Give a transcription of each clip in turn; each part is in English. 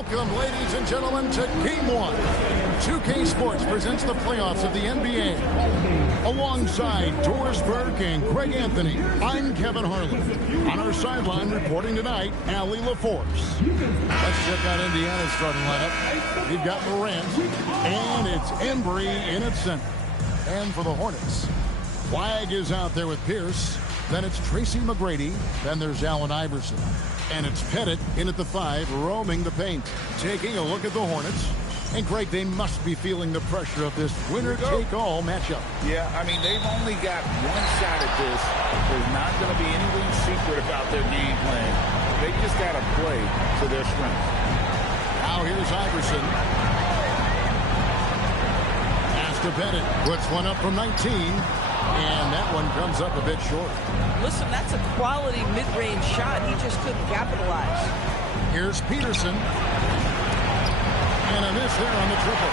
Welcome, ladies and gentlemen, to Game 1. 2K Sports presents the playoffs of the NBA. Alongside Doris Burke and Greg Anthony, I'm Kevin Harlan. On our sideline reporting tonight, Allie LaForce. Let's check out Indiana's starting lineup. We've got Morant, and it's Embry in at center. And for the Hornets, Flagg is out there with Pierce. Then it's Tracy McGrady. Then there's Allen Iverson. And it's Pettit in at the 5, roaming the paint. Taking a look at the Hornets. And, Greg, they must be feeling the pressure of this winner-take-all matchup. Yeah, I mean, they've only got one shot at this. There's not going to be anything secret about their game plan. They just got to play to their strength. Now here's Iverson. Pass to Pettit. Puts one up from 19. And that one comes up a bit short. Listen, that's a quality mid-range shot. He just couldn't capitalize. Here's Peterson. And a miss there on the triple.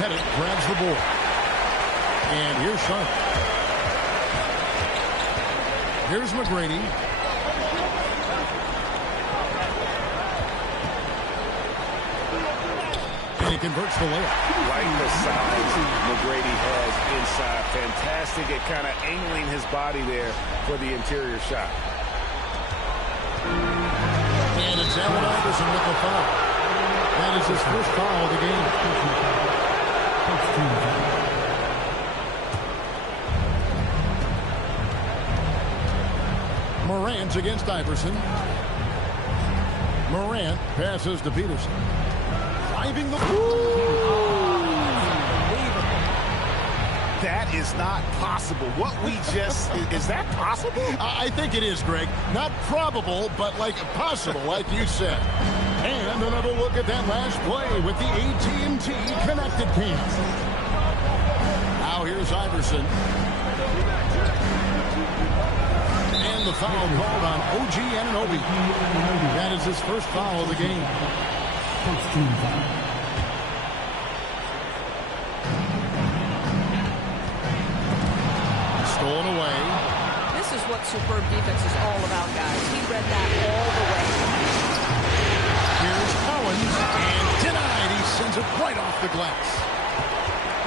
Pettit grabs the board. And here's Sharp. Here's McGrady. And he converts the layup. Like the size McGrady has inside. Fantastic at kind of angling his body there for the interior shot. And it's Allen Iverson with the foul. That is his first foul of the game. Morant against Iverson. Morant passes to Peterson. Driving the... That is not possible. What we just... is that possible? I think it is, Greg. Not probable, but like possible, like you said. And another look at that last play with the AT&T connected cam. Now here's Iverson. And the foul called on OG Anunoby. That is his first foul of the game. Stolen away. This is what superb defense is all about, guys. He read that all the way. Here's Cowens, and denied. He sends it right off the glass.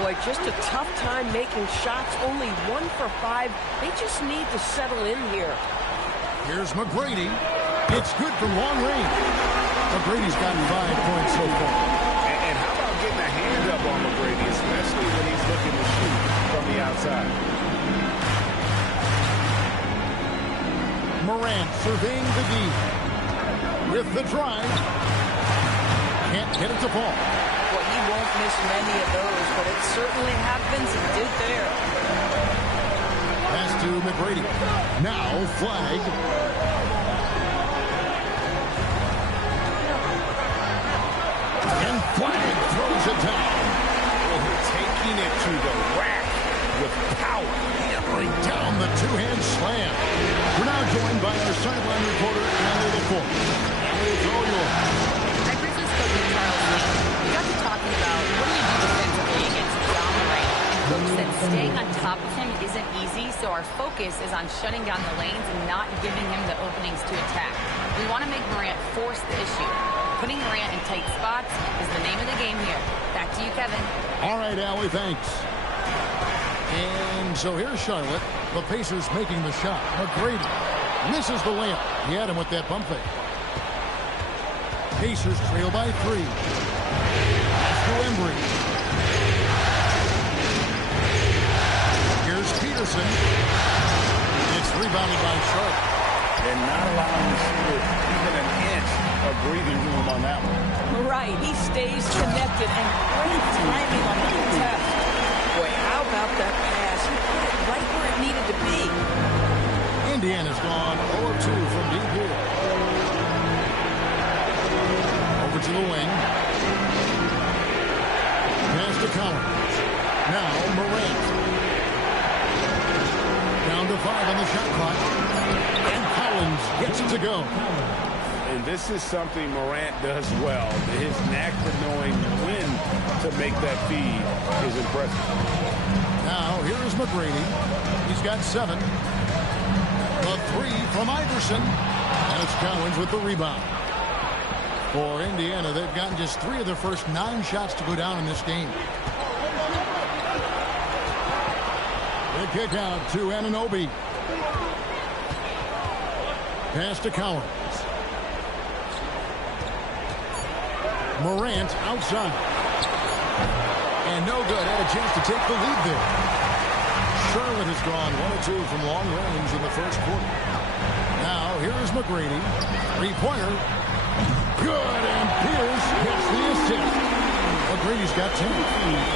Boy, just a tough time making shots. Only 1 for 5. They just need to settle in here. Here's McGrady. It's good from long range. McGrady's gotten 5 points so far. And how about getting a hand up on McGrady, especially when he's looking to shoot from the outside. Morant surveying the D. With the drive. Can't get it to fall. Well, he won't miss many of those, but it certainly happens and did there. Pass to McGrady. Now Flagg. And Flagg throws it down. Oh, taking it to the rack with power. Hammering down the two-hand slam. We're now joined by our sideline reporter, Allie LaForce. Allie, it's all yours. I briefly spoke with Charles Lee. We got to talking about what do you do defensively against Darryn, and Coach said staying on top of him isn't easy, so our focus is on shutting down the lanes and not giving him the openings to attack. We want to make Morant force the issue. Putting Morant in tight spots is the name of the game here. Back to you, Kevin. All right, Allie, thanks. And so here's Charlotte. The Pacers making the shot. McGrady misses the layup. He had him with that bump fake. Pacers trail by 3. Pass to Embry. Here's Peterson. It's rebounded by Sharp. And not allowing the shooter even an inch of breathing room on that one. Right, he stays connected and great timing on the contest. Boy, how about that pass? He put it right where it needed to be. Indiana's gone 0-2 from deep here. Over to the wing. Pass to Cowens. Now Morant. Down to 5 on the shot clock. And Cowens gets it to go. And this is something Morant does well. His knack for knowing when to make that feed is impressive. Now, here is McGrady. He's got 7. The 3 from Iverson. And it's Cowens with the rebound. For Indiana, they've gotten just 3 of their first 9 shots to go down in this game. The kick out to Anunoby. Pass to Cowens. Morant outside. And no good. Had a chance to take the lead there. Charlotte has gone 1 of 2 from long range in the first quarter. Now, here is McGrady. 3-pointer. Good, and Pierce gets the assist. McGrady's got 10.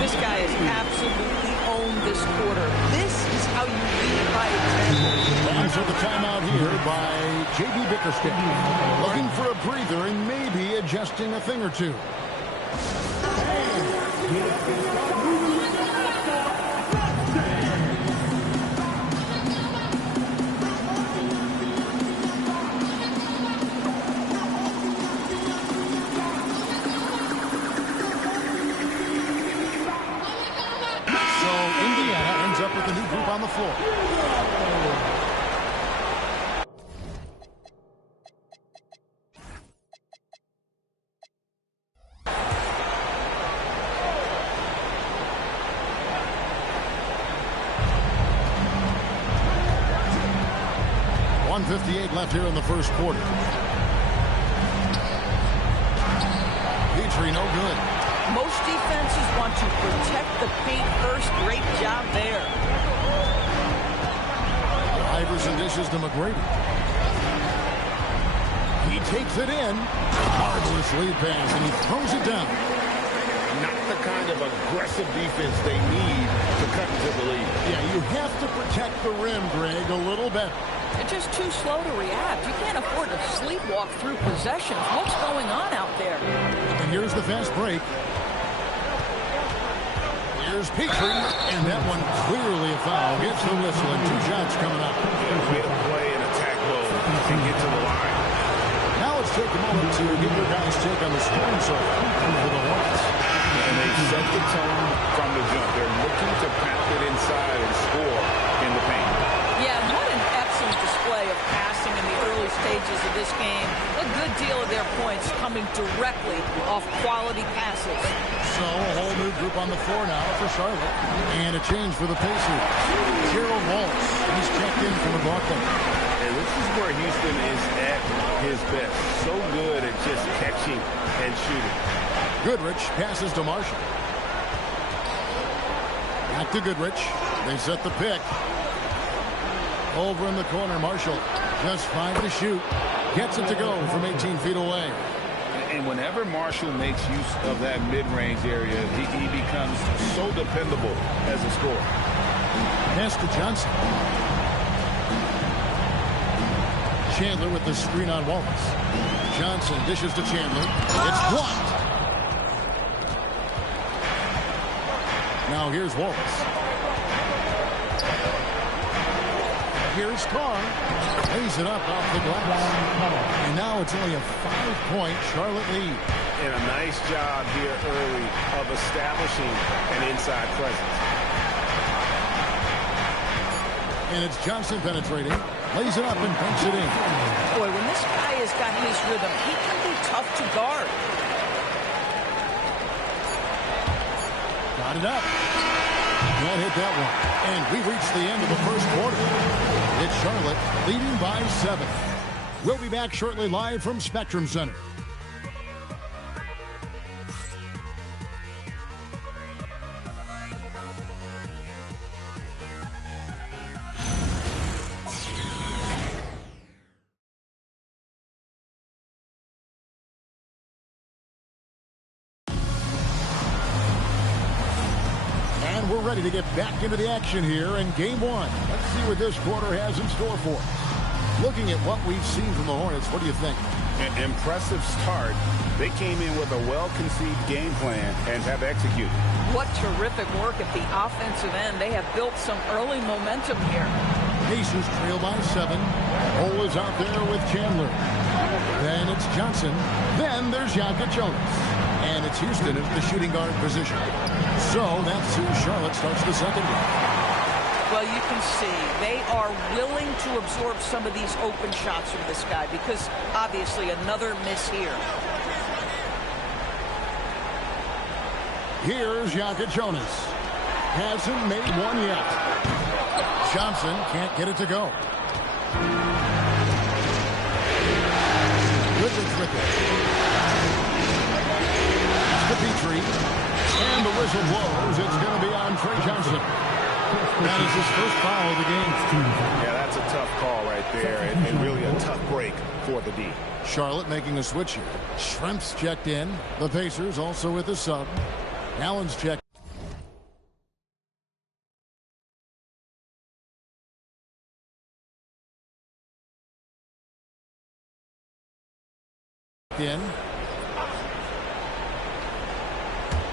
This guy has absolutely owned this quarter. This is how you lead by example. And so the timeout here by J.B. Bickerstaff. Looking for a breather and maybe adjusting a thing or two. With the new group on the floor. .158 left here in the first quarter. Petrie, no good. Most defenses want to protect the paint first. Great job there. Iverson dishes to McGrady. He takes it in. Marvelous lead pass, and he throws it down. Not the kind of aggressive defense they need to cut into the lead. Yeah, you have to protect the rim, Greg, a little better. They're just too slow to react. You can't afford to sleepwalk through possessions. What's going on out there? And here's the fast break. Here's Petrie, and that one clearly a foul. Gets the whistle, and 2 shots coming up. Way to play and attack mode and get to the line. Now let's take a moment to get your guys' take on the scoring circle for the Hornets. And they set the tone from the jump. They're looking to pound it inside and score in the paint. Yeah, what an excellent display of passing in the early stages of this game. A good deal of their points coming directly off quality passes. So a whole new group on the floor now for Charlotte. And a change for the Pacers. Gerald Wallace. He's checked in for McLaughlin. And this is where Houston is at his best. So good at just catching and shooting. Goodrich passes to Marshall. Back to Goodrich. They set the pick. Over in the corner, Marshall. Just 5 to shoot. Gets it to go from 18 feet away. And whenever Marshall makes use of that mid-range area, he becomes so dependable as a scorer. Pass to Johnson. Chandler with the screen on Wallace. Johnson dishes to Chandler. It's blocked. Now here's Wallace. Here's Carr. Lays it up off the glass. And now it's only a 5-point Charlotte lead. And a nice job here early of establishing an inside presence. And it's Johnson penetrating. Lays it up and banks it in. Boy, when this guy has got his rhythm, he can be tough to guard. Got it up. Can't hit that one. And we've reached the end of the first quarter. It's Charlotte leading by 7. We'll be back shortly live from Spectrum Center. And we're ready to get back into the action here in Game 1. Let's see what this quarter has in store for us. Looking at what we've seen from the Hornets, what do you think? An impressive start. They came in with a well-conceived game plan and have executed. What terrific work at the offensive end. They have built some early momentum here. Pacers trail by 7. Cole is out there with Chandler. Then it's Johnson. Then there's Jonas. And it's Houston at the shooting guard position. So that's who Charlotte starts the second one. Well, you can see they are willing to absorb some of these open shots from this guy because obviously another miss here. Here's Jonas. Hasn't made one yet. Johnson can't get it to go. Richards with it. To Petrie. And the whistle blows. It's going to be on Trey Johnson. That is his first foul of the game. Yeah, that's a tough call right there, and really a tough break for the D. Charlotte making a switch here. Shrimps checked in. The Pacers also with a sub. Allen's checked in.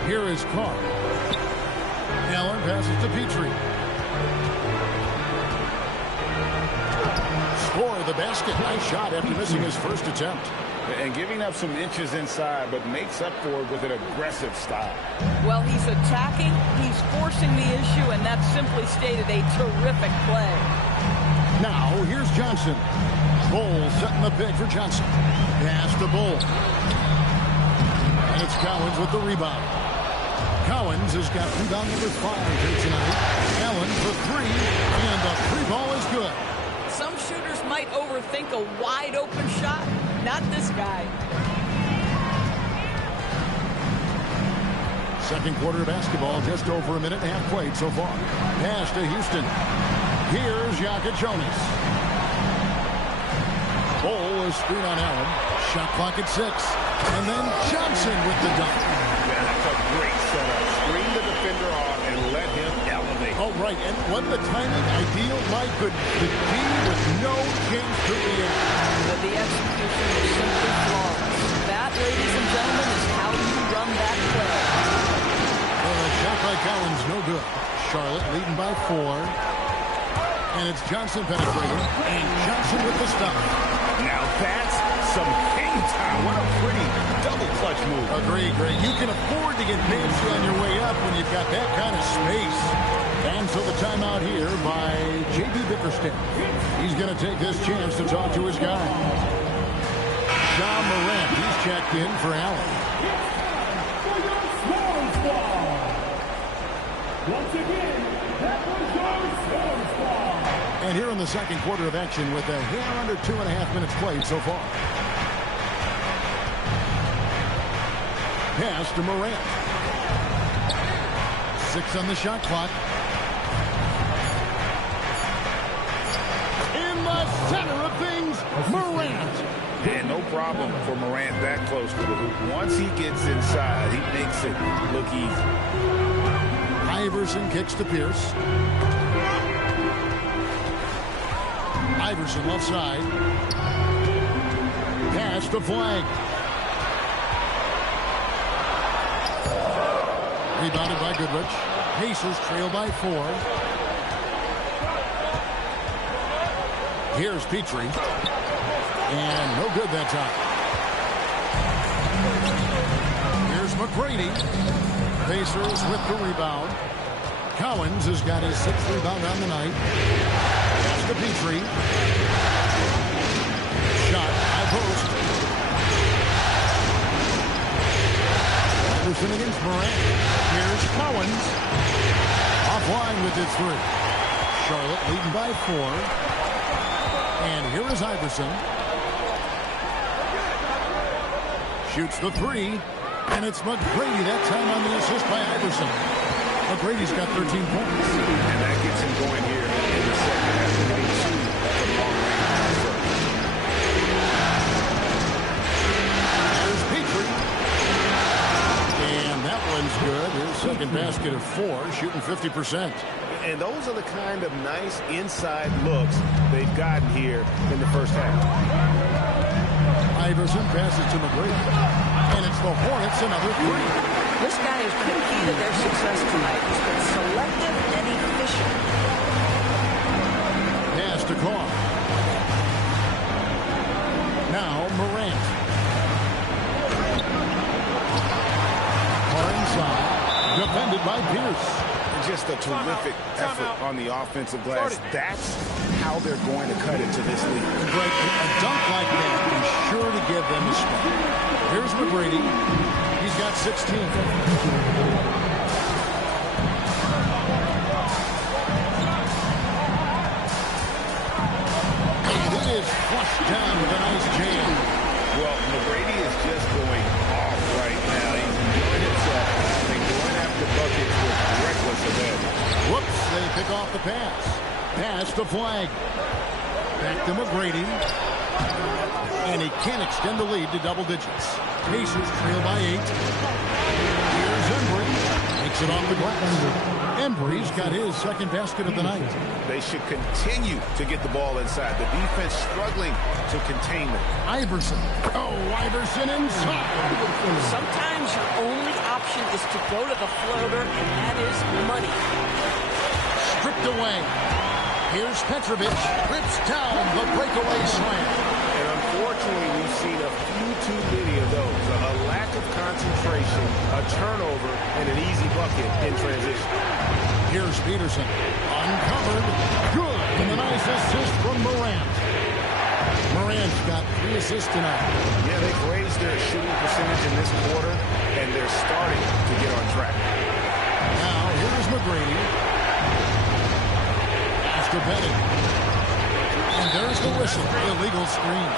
Here is Carr. Allen passes to Petrie. Score the basket. Nice shot after missing his first attempt. And giving up some inches inside, but makes up for it with an aggressive style. Well, he's attacking, he's forcing the issue, and that's simply stated a terrific play. Now, here's Johnson. Bull setting the pick for Johnson. Pass to Bull. And it's Cowens with the rebound. Cowens has got rebound number 5 here tonight. Allen for 3, and the 3 ball is good. Some shooters might overthink a wide-open shot. Not this guy. Second quarter of basketball, just over a minute and a half played so far. Pass to Houston. Here's Jonas. Bull is screen on Allen. Shot clock at 6. And then Johnson with the dunk. Yeah, that's a great setup. Screen the defender off and let him elevate. Oh, right. And what the timing ideal. My goodness. The D with no chance to be in. But the execution was simply flawless. That, ladies and gentlemen, is how you run that play. Well, a shot by Cowens, no good. Charlotte leading by 4. And it's Johnson penetrating. And Johnson with the stop. Now that's some hang time. What a pretty double clutch move. Agree, Greg. You can afford to get fancy on your way up when you've got that kind of space. And so the timeout here by J.B. Bickerstaff. He's going to take this chance to talk to his guy. John Morant, he's checked in for Allen. Once again, that was your scoring squad. And here in the second quarter of action with a hair under 2.5 minutes played so far. Pass to Morant. 6 on the shot clock. In the center of things, Morant. And no problem for Morant that close to the hoop. Once he gets inside, he makes it look easy. Iverson kicks to Pierce. Iverson left side. Pass to Flagg. Rebounded by Goodrich. Pacers trail by 4. Here's Petrie. And no good that time. Here's McGrady. Pacers with the rebound. Cowens has got his 6th rebound on the night. Pass to Petrie. Shot high post. Anderson against Morant. Here's Cowens. Offline with his 3. Charlotte leading by 4. And here is Iverson. Shoots the 3. And it's McGrady that time on the assist by Iverson. McGrady's got 13 points. And that gets him going here in the second after getting 2 at the long-range serve. There's Petrie. And that one's good. His second basket of 4, shooting 50%. And those are the kind of nice inside looks they've gotten here in the first half. Iverson passes to McGrady. And it's the Hornets, another 3. This guy has been a key to their success tonight. He's been selective and efficient. Pass to Carr. Now Morant. Carr inside. Defended by Pierce. Just a terrific effort on the offensive glass. That's how they're going to cut into this league. Greg, a dunk like that is sure to give them a spark. Here's McGrady. He's got 16. off the pass. Pass to Flagg. Back to McGrady. And he can't extend the lead to double digits. Pacers trail by 8. Here's Embry. Makes it off the glass. Embry's got his second basket of the night. They should continue to get the ball inside. The defense struggling to contain it. Iverson. Oh, Iverson inside. Sometimes your only option is to go to the floater, and that is money. Stripped away. Here's Petrovic. Rips down the breakaway slam. And unfortunately, we've seen a few too many of those. A lack of concentration, a turnover, and an easy bucket in transition. Here's Peterson. Uncovered. Good. And a nice assist from Morant. Morant's got 3 assists tonight. Yeah, they've raised their shooting percentage in this quarter, and they're starting to get on track. Now, here's McGrady. Pass to Bennett. And there's the whistle. Illegal screen.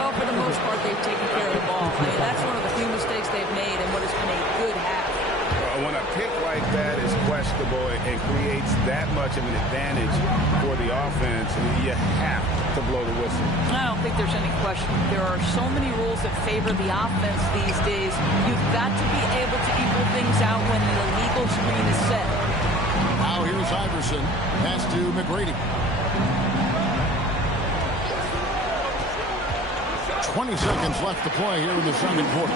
Well, for the most part, they've taken care of the ball. I mean, that's one of the few mistakes they've made in what has been a good half. When a pick like that is questionable and creates that much of an advantage for the offense, you have to blow the whistle. I don't think there's any question. There are so many rules that favor the offense these days. You've got to be able to equal things out when the illegal screen is set. Now here's Iverson. Pass to McGrady. 20 seconds left to play here in the second quarter.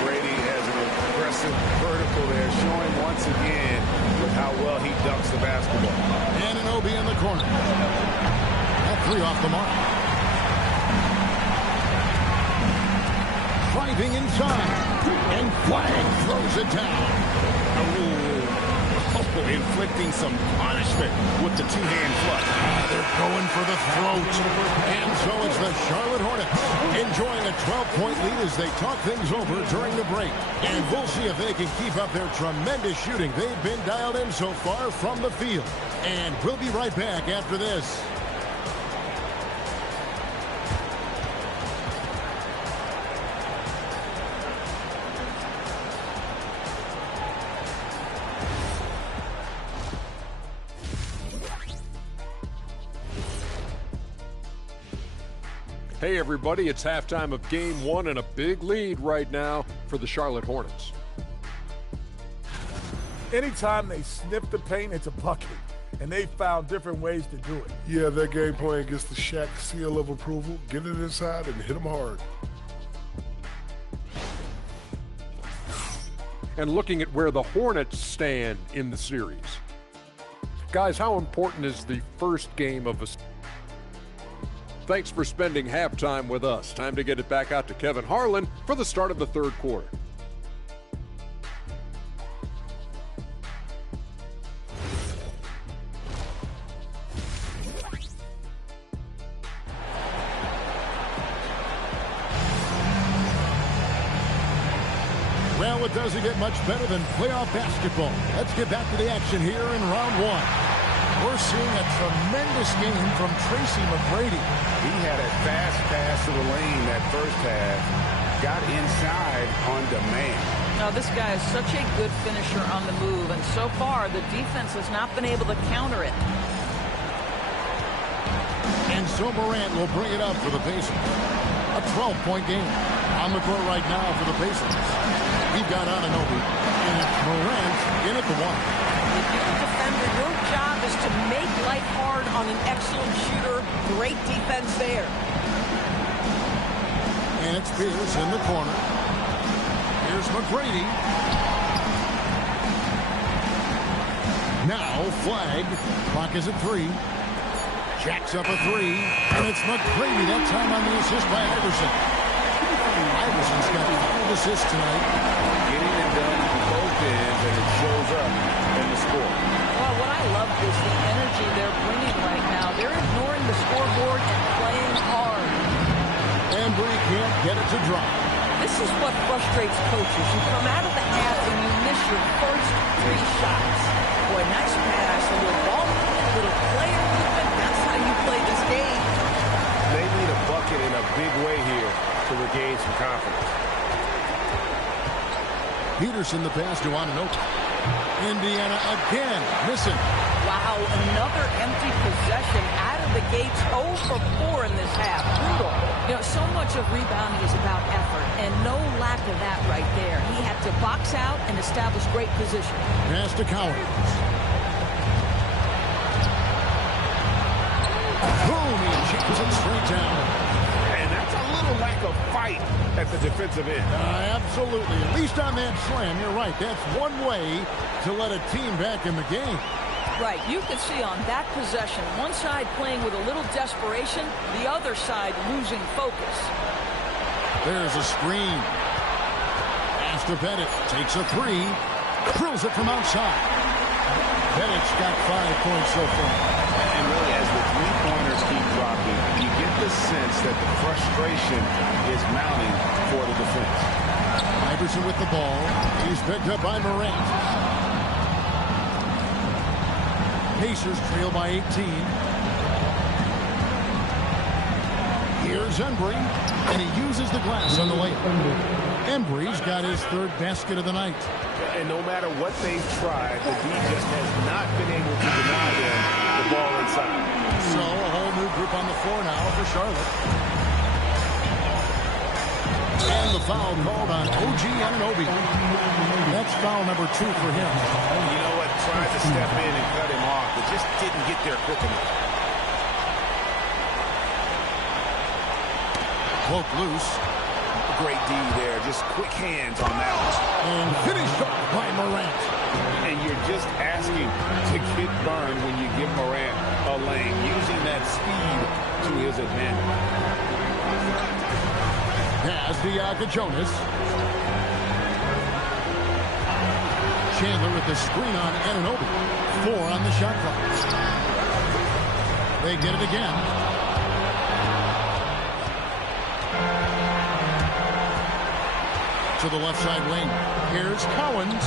Brady has an impressive vertical there, showing once again with how well he dunks the basketball. And an OB in the corner. That 3 off the mark. Driving inside. And Flagg throws it down. Inflicting some punishment with the two-hand flush. They're going for the throat. And so it's the Charlotte Hornets enjoying a 12-point lead as they talk things over during the break. And we'll see if they can keep up their tremendous shooting. They've been dialed in so far from the field. And we'll be right back after this. Hey everybody, it's halftime of Game 1 and a big lead right now for the Charlotte Hornets. Anytime they sniff the paint, it's a bucket. And they found different ways to do it. Yeah, their game plan gets the Shaq seal of approval. Get it inside and hit them hard. And looking at where the Hornets stand in the series. Guys, how important is the first game of a... Thanks for spending halftime with us. Time to get it back out to Kevin Harlan for the start of the third quarter. Well, it doesn't get much better than playoff basketball. Let's get back to the action here in round 1. We're seeing a tremendous game from Tracy McGrady. He had a fast pass to the lane that first half. Got inside on demand. Now, this guy is such a good finisher on the move, and so far, the defense has not been able to counter it. And so Morant will bring it up for the Pacers. A 12-point game. On the court right now for the Pacers. We've got Anunoby, and it's Morant in at the 1. If you're a defender, your job is to make life hard on an excellent shooter. Great defense there. And it's Pierce in the corner. Here's McGrady. Now Flagg. Clock is at 3. Jacks up a 3. And it's McGrady that time on the assist by Iverson. Iverson's got 5 assists tonight. Getting it done on both ends, and it shows up in the score. Well, what I love is the energy they're bringing right now. They're ignoring the scoreboard and playing hard. Embry can't get it to drop. This is what frustrates coaches. You come out of the half and you miss your first 3 shots. Boy, nice pass, a little ball movement, a little player movement. That's how you play this game. They need a bucket in a big way here to regain some confidence. Peterson the pass to Anunoby. Indiana again missing. Wow, another empty possession out of the gates. 0 for 4 in this half. Brutal. You know, so much of rebounding is about effort, and no lack of that right there. He had to box out and establish great position. Pass to Cowens. Boom, he chips it straight down. And that's a little lack of fight at the defensive end. Absolutely. At least on that slam, you're right. That's one way to let a team back in the game. Right, you can see on that possession, one side playing with a little desperation, the other side losing focus. There's a screen. Pass to Bennett. Takes a three. Drills it from outside. Bennett's got 5 points so far. And really, as the three-pointers keep dropping, you get the sense that the frustration is mounting for the defense. Iverson with the ball. He's picked up by Morant. Pacers trail by 18. Here's Embry, and he uses the glass on the layup. Embry's got his 3rd basket of the night. And no matter what they've tried, the D just has not been able to deny them the ball inside. So a whole new group on the floor now for Charlotte. And the foul called on OG Anunoby. That's foul number 2 for him. You know what? Tried to step in and cut him off, but just didn't get there quick enough. Cloak loose. Great D there. Just quick hands on that one. And finished off by Morant. And you're just asking to get burned when you give Morant a lane, using that speed to his advantage. Pass to Jonas. Chandler with the screen on Anunoby. 4 on the shot clock. They get it again. To the left side wing. Here's Cowens.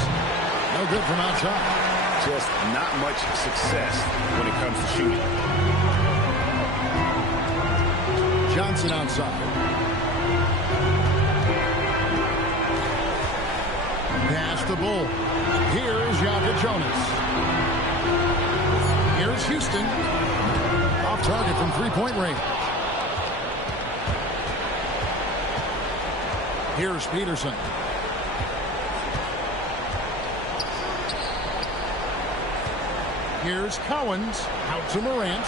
No good from outside. Just not much success when it comes to shooting. Johnson outside. Pass the Bull. Here's Jonas. Here's Houston. Off target from 3-point range. Here's Peterson. Here's Cowens. Out to Morant.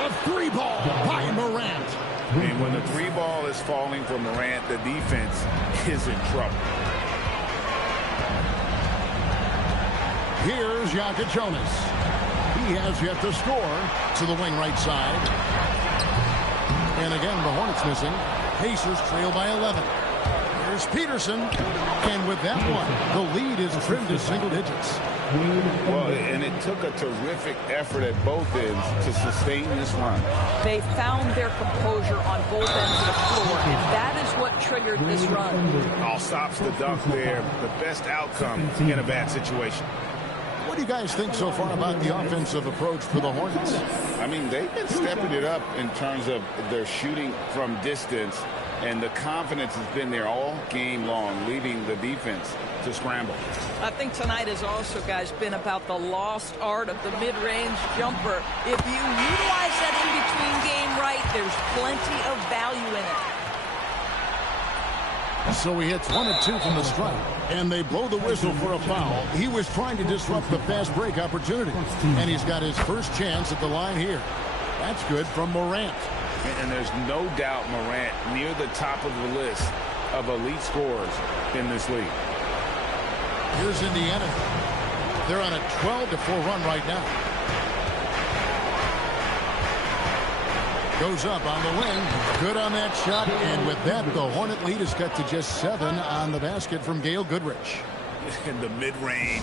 A 3-ball by Morant. And when the 3-ball is falling for Morant, the defense is in trouble. Here's Jonas. He has yet to score. To the wing right side. And again, the Hornets missing. Pacers trail by 11. Here's Peterson. And with that one, the lead is trimmed to single digits. Well, and it took a terrific effort at both ends to sustain this run. They found their composure on both ends of the floor, and that is what triggered this run. All stops the dunk there. The best outcome in a bad situation. What do you guys think so far about the offensive approach for the Hornets? I mean, they've been stepping it up in terms of their shooting from distance, and the confidence has been there all game long, leading the defense to scramble. I think tonight has also, guys, been about the lost art of the mid-range jumper. If you utilize that in-between game right, there's plenty of value in it. So he hits 1 of 2 from the stripe, and they blow the whistle for a foul. He was trying to disrupt the fast break opportunity, and he's got his first chance at the line here. That's good from Morant. And there's no doubt Morant near the top of the list of elite scorers in this league. Here's Indiana. They're on a 12-4 run right now. Goes up on the wing. Good on that shot. And with that, the Hornet lead is cut to just 7 on the basket from Gail Goodrich. In the mid-range,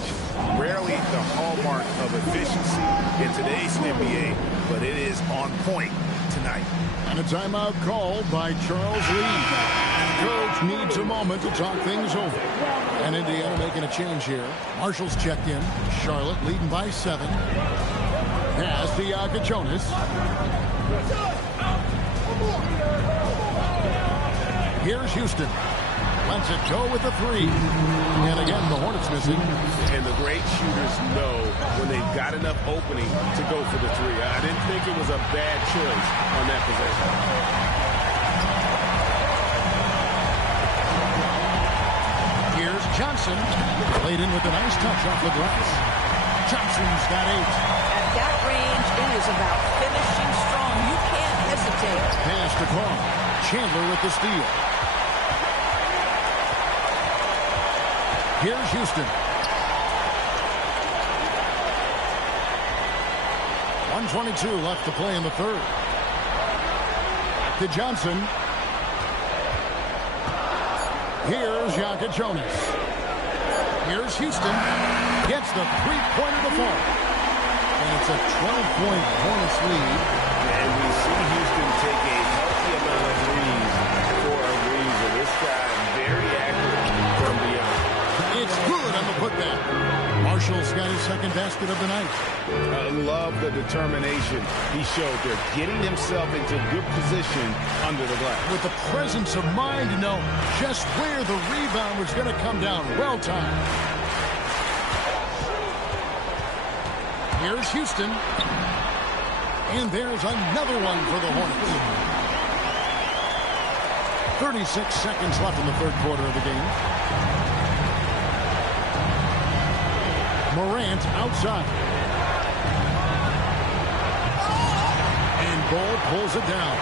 rarely the hallmark of efficiency in today's NBA, but it is on point tonight. And a timeout called by Charles Lee. Coach needs a moment to talk things over. And Indiana making a change here. Marshall's checked in. Charlotte leading by 7. Pass to Jonas. Here's Houston. Lets it go with the three. And again, the Hornets missing. And the great shooters know when they've got enough opening to go for the three. I didn't think it was a bad choice on that possession. Here's Johnson. Played in with a nice touch off the glass. Johnson's got 8. At that range, it is about finishing strong. You can't hesitate. Pass to Carl. Chandler with the steal. Here's Houston. 1:22 left to play in the third. To Johnson. Here's Jonas. Here's Houston. Gets the three-pointer to fall. And it's a 12-point Hornets lead. And we see Houston take a healthy amount of threes for a reason. This guy very active from beyond. It's good on the putback. Marshall's got his second basket of the night. I love the determination he showed there, getting himself into good position under the glass. With the presence of mind to know just where the rebound was going to come down. Well timed. Here's Houston. And there's another one for the Hornets. 36 seconds left in the third quarter of the game. Morant outside. And Ball pulls it down.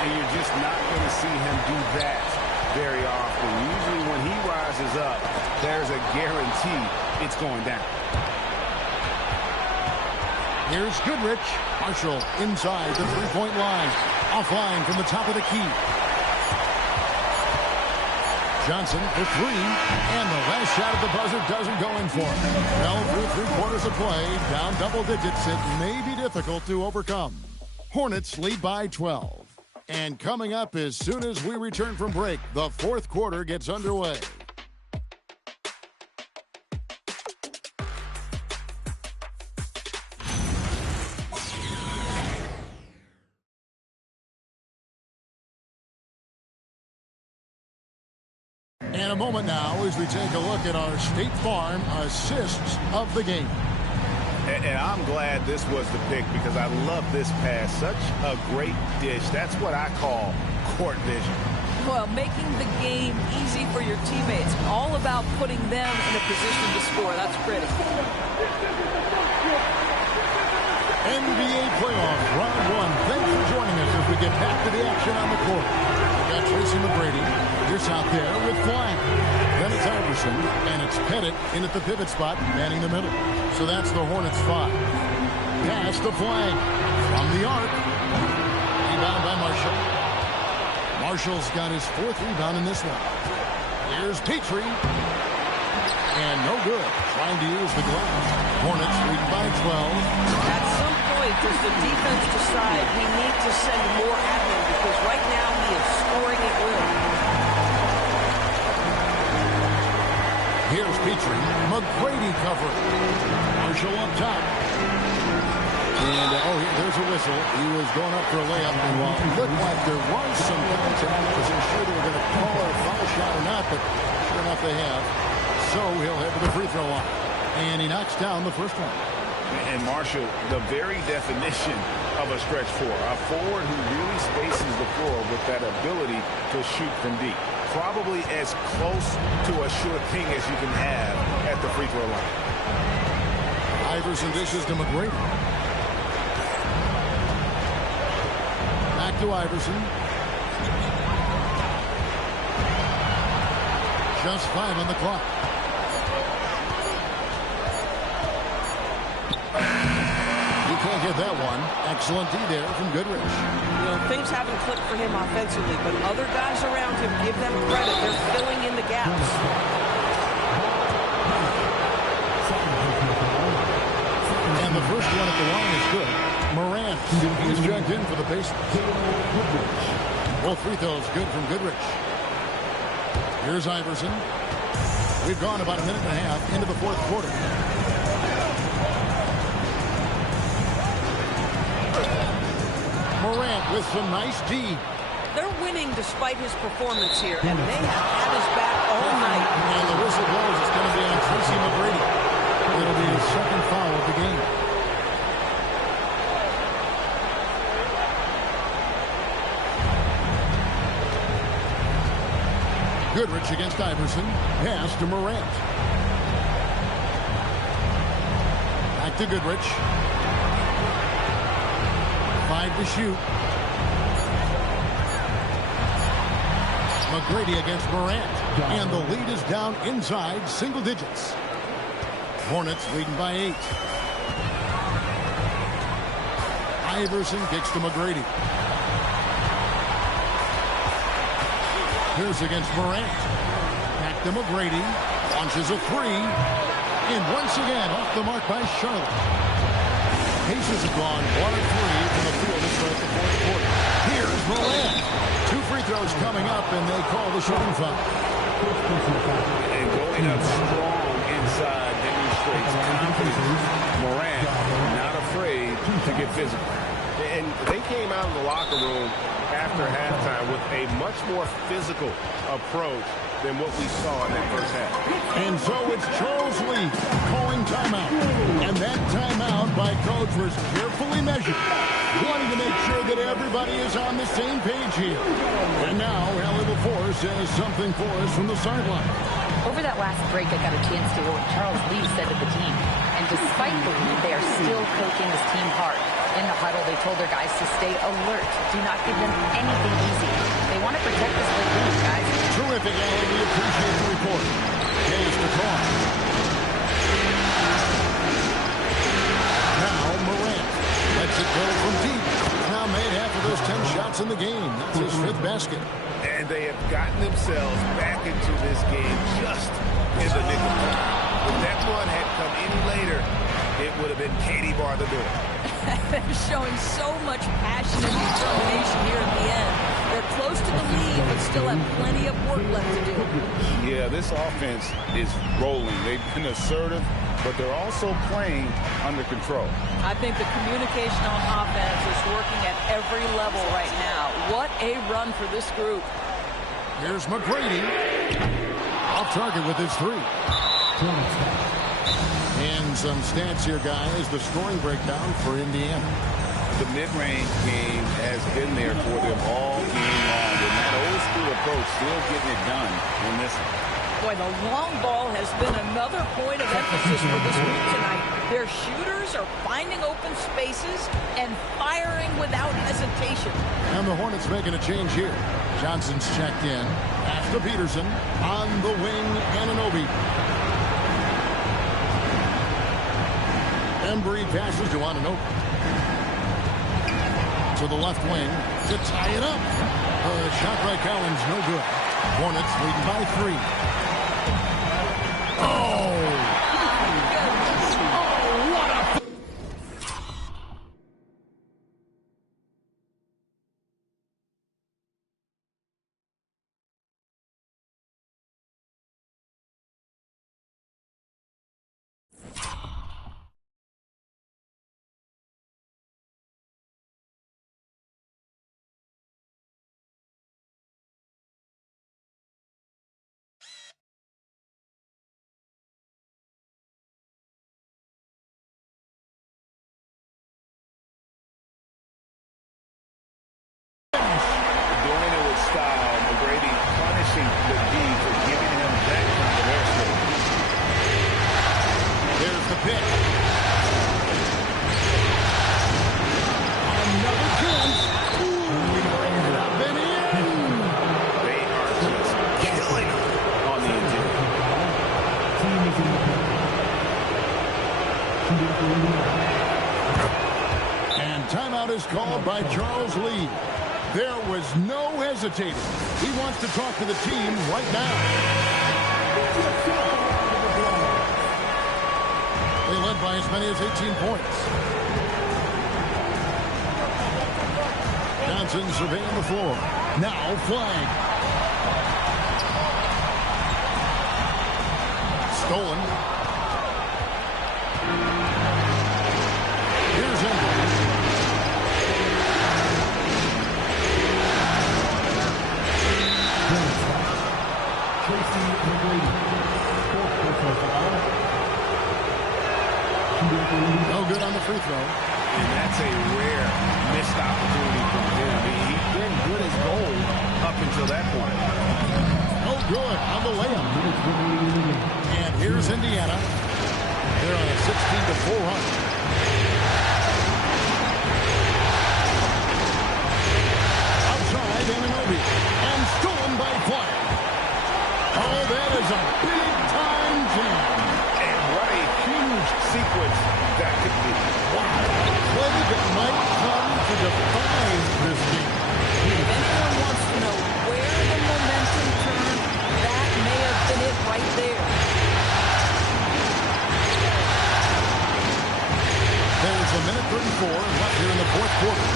And you're just not going to see him do that very often. Usually when he rises up, there's a guarantee it's going down. Here's Goodrich. Marshall inside the three-point line. Offline from the top of the key. Johnson for three. And the last shot at the buzzer doesn't go in for him. Well, through 3 quarters of play, down double digits, it may be difficult to overcome. Hornets lead by 12. And coming up as soon as we return from break, the fourth quarter gets underway. And a moment now as we take a look at our State Farm assists of the game. And I'm glad this was the pick because I love this pass. Such a great dish. That's what I call court vision. Well, making the game easy for your teammates. All about putting them in a position to score. That's pretty. NBA playoff round 1. Thanks for joining us as we get back to the action on the court. We got Tracy McGrady. Here's out there with Flagg. Then it's Iverson, and it's Pettit in at the pivot spot, manning the middle. So that's the Hornets 5. Pass to Flagg from the arc. Rebound by Marshall. Marshall's got his 4th rebound in this one. Here's Petrie. And no good. Trying to use the glass. Hornets lead by 12. At some point, does the defense decide we need to send more at him? Because right now he is scoring at will. Here's Petrie. McGrady covering. Marshall up top. And, there's a whistle. He was going up for a layup. And while it looked like there was some contact, I wasn't sure they were going to call a foul shot or not, but sure enough they have. So he'll head to the free throw line. And he knocks down the first one. And Marshall, the very definition of a stretch 4. A forward who really spaces the floor with that ability to shoot from deep. Probably as close to a sure thing as you can have at the free throw line. Iverson dishes to McGrady. Back to Iverson. Just 5 on the clock. You can't get that one. Excellent D there from Goodrich. You know, things haven't clicked for him offensively, but other guys around him, give them credit. They're filling in the gaps. And the first one at the line is good. Morant is checked in for the Pacers. Both free throws good from Goodrich. Here's Iverson. We've gone about a minute and a half into the fourth quarter. Morant with some nice D. they're winning despite his performance here, and they have had his back all night. And the whistle blows. It's going to be on Tracy McGrady. It'll be his second foul of the game. Goodrich against Iverson. Pass to Morant. Back to Goodrich. 5 to shoot. McGrady against Morant. And the lead is down inside single digits. Hornets leading by 8. Iverson kicks to McGrady. Here's against Morant. Back to McGrady. Launches a 3. And once again, off the mark by Charlotte. Pacers have gone 1 of 3 from the field to start the fourth quarter. Here's Morant. 2 free throws coming up, and they call the shooting foul. And going up strong inside demonstrates confidence. Morant not afraid to get physical. And they came out of the locker room after halftime with a much more physical approach than what we saw in that first half. And so it's Charles Lee calling timeout. And that timeout by Coach was carefully measured, wanting to make sure that everybody is on the same page here. And now Allie LaForce has something for us from the sideline. Over that last break, I got a chance to hear what Charles Lee said to the team. And despite the lead, they are still coaching this team hard. In the huddle, they told their guys to stay alert. Do not give them anything easy. They want to protect this big lead, guys. Terrific, Allie. We appreciate the report. Gaze to cross. Now Morant lets it go from deep. Now made half of those 10 shots in the game. That's his 5th basket. And they have gotten themselves back into this game just in the nick of time. If that one had come any later, it would have been Katie bar the door. They're showing so much passion and determination here at the end. They're close to the lead, but still have plenty of work left to do. Yeah, this offense is rolling. They've been assertive, but they're also playing under control. I think the communication on offense is working at every level right now. What a run for this group. Here's McGrady. Off target with his 3. And some stats here, guys. The scoring breakdown for Indiana. The mid-range game has been there for them all game long. And that old-school approach still getting it done in this one. Boy, the long ball has been another point of emphasis for this group tonight. Their shooters are finding open spaces and firing without hesitation. And the Hornets making a change here. Johnson's checked in. Pass to Peterson. On the wing, Anunoby. Embry passes to Anunoby. To the left wing to tie it up. Shot by Cowens, no good. Hornets leading by 3. Style, McGrady punishing the D for giving him that kind of airspace. There's the pick. Another chance. Up and in. They are just killing on the interior. And timeout is called by Charles Lee. There was no hesitating. He wants to talk to the team right now. They led by as many as 18 points. Johnson surveying the floor. Now Flagg. Stolen. Here's Embry. No good on the free throw. And that's a rare missed opportunity from him. He's been good as gold up until that point. No good on the layup. And here's Indiana. They're on a 16-4 run. Outside, Anunoby. And stolen by Flagg. Oh, that is a big-time jam. And what a huge sequence that could be. Wow. Play that might come to define this game. If anyone wants to know where the momentum turned, that may have been it right there. There's a minute 34 left here in the fourth quarter.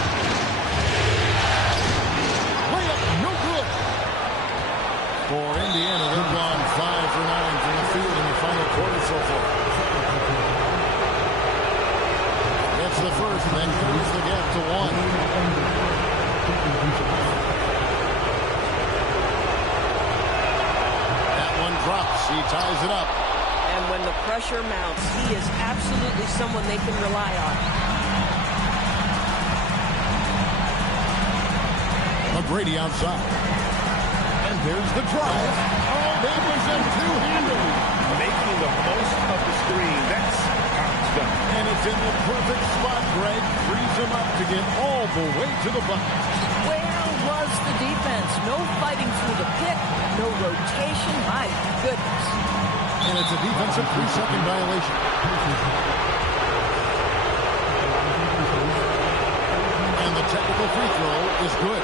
Layup, no good. For Indiana, they've gone 5 for 9 from the field in the final quarter so far. That's the first, then close the gap to 1. That one drops. He ties it up. And when the pressure mounts, he is absolutely someone they can rely on. McGrady outside. And there's the drive. Oh, that was a two-hander. Making the most of the screen. That's how it's done. And it's in the perfect spot, Greg. Frees him up to get all the way to the bucket. Where was the defense? No fighting through the pick, no rotation. My goodness. And it's a defensive 3-second violation. And the technical free throw is good.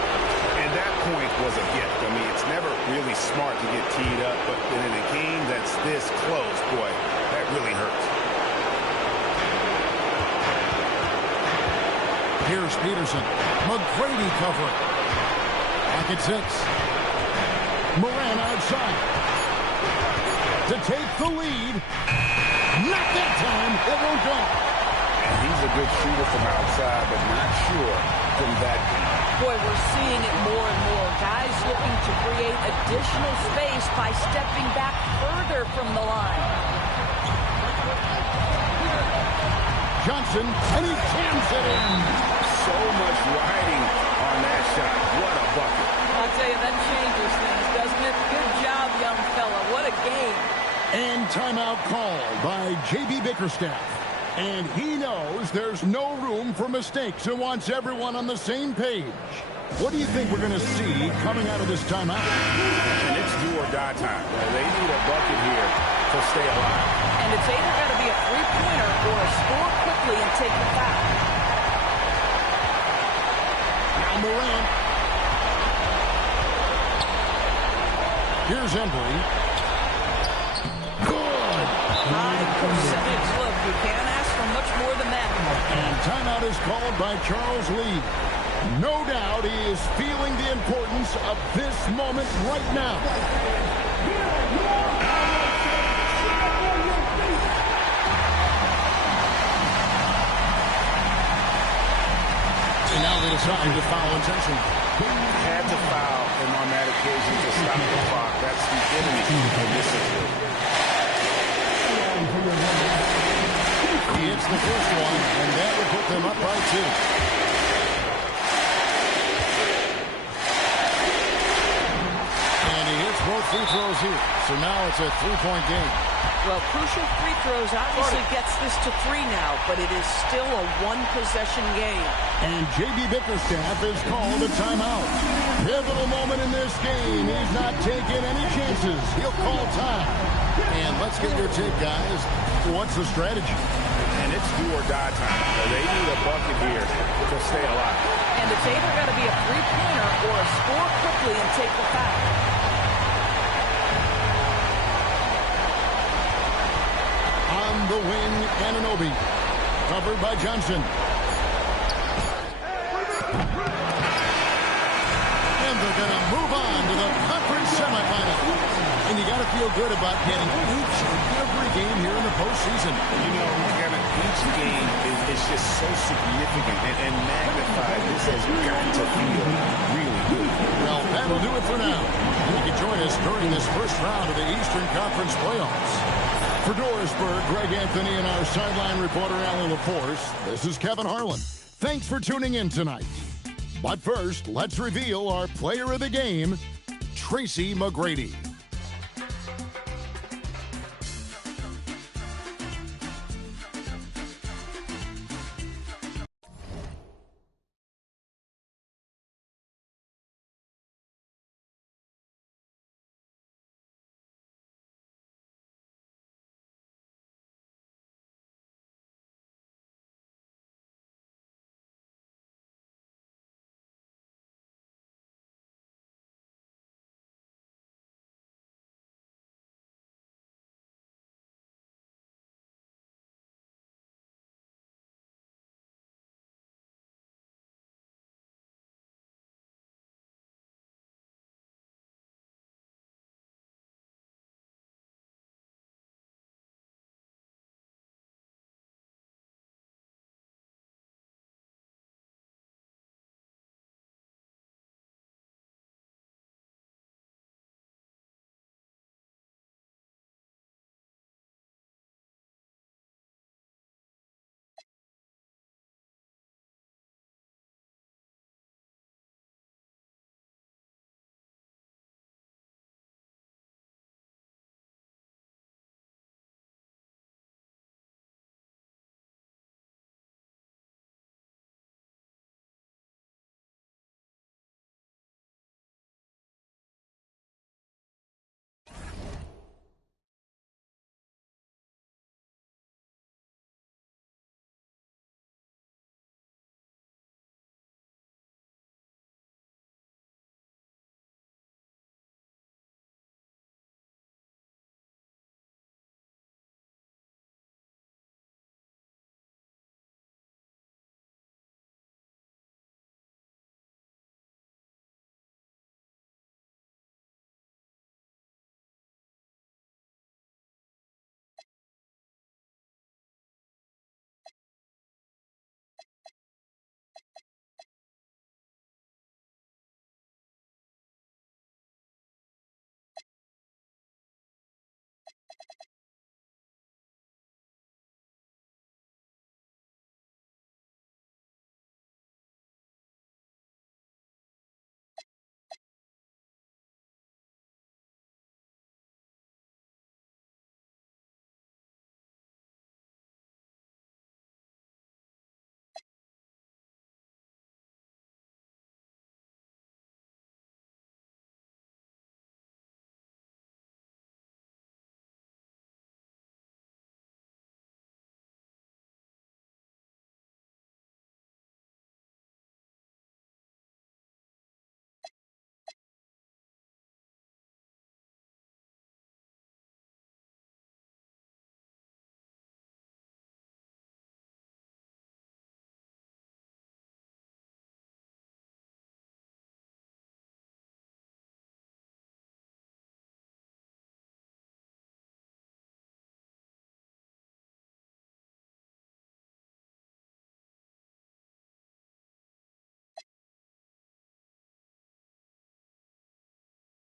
And that point was a gift. I mean, it's never really smart to get teed up, but in a game that's this close, boy, that really hurts. Here's Peterson. McGrady covering. Back at 6. Moran outside. To take the lead. Not that time. It won't go. And he's a good shooter from outside, but not sure from that deep. Boy, we're seeing it more and more. Guys looking to create additional space by stepping back further from the line. Johnson, and he jams it in. So much riding on that shot. What a bucket. I'll tell you, that changes things, doesn't it? Good job, young fella. What a game. And timeout called by J.B. Bickerstaff. And he knows there's no room for mistakes and wants everyone on the same page. What do you think we're going to see coming out of this timeout? And it's do or die time. They need a bucket here to stay alive. And it's either got to be a three-pointer or a score quickly and take the foul. Now Moran. Here's Embry. Good. High percentage look. You can't ask for much more than that. And timeout is called by Charles Lee. No doubt he is feeling the importance of this moment right now. And now they decide to foul intentionally. Had to foul, and on that occasion to stop the clock. That's the enemy of this situation. He hits the first one, and that will put them up by 2. Both free throws here. So now it's a 3-point game. Well, crucial free throws obviously gets this to 3 now, but it is still a one-possession game. And J.B. Bickerstaff has called a timeout. Pivotal moment in this game. He's not taking any chances. He'll call time. And let's get your take, guys. What's the strategy? And it's do or die time. They need a bucket here to stay alive. And it's either got to be a three-pointer or a score quickly and take the foul. On the wing, Anunoby. Covered by Johnson. And they're going to move on to the conference semifinal. And you got to feel good about getting each and every game here in the postseason. You know, each game is just so significant and magnified. This has got to feel really good. Well, that'll do it for now. You can join us during this first round of the Eastern Conference playoffs. For Dorisburg, Greg Anthony, and our sideline reporter, Alan LaForce, this is Kevin Harlan. Thanks for tuning in tonight. But first, let's reveal our player of the game, Tracy McGrady.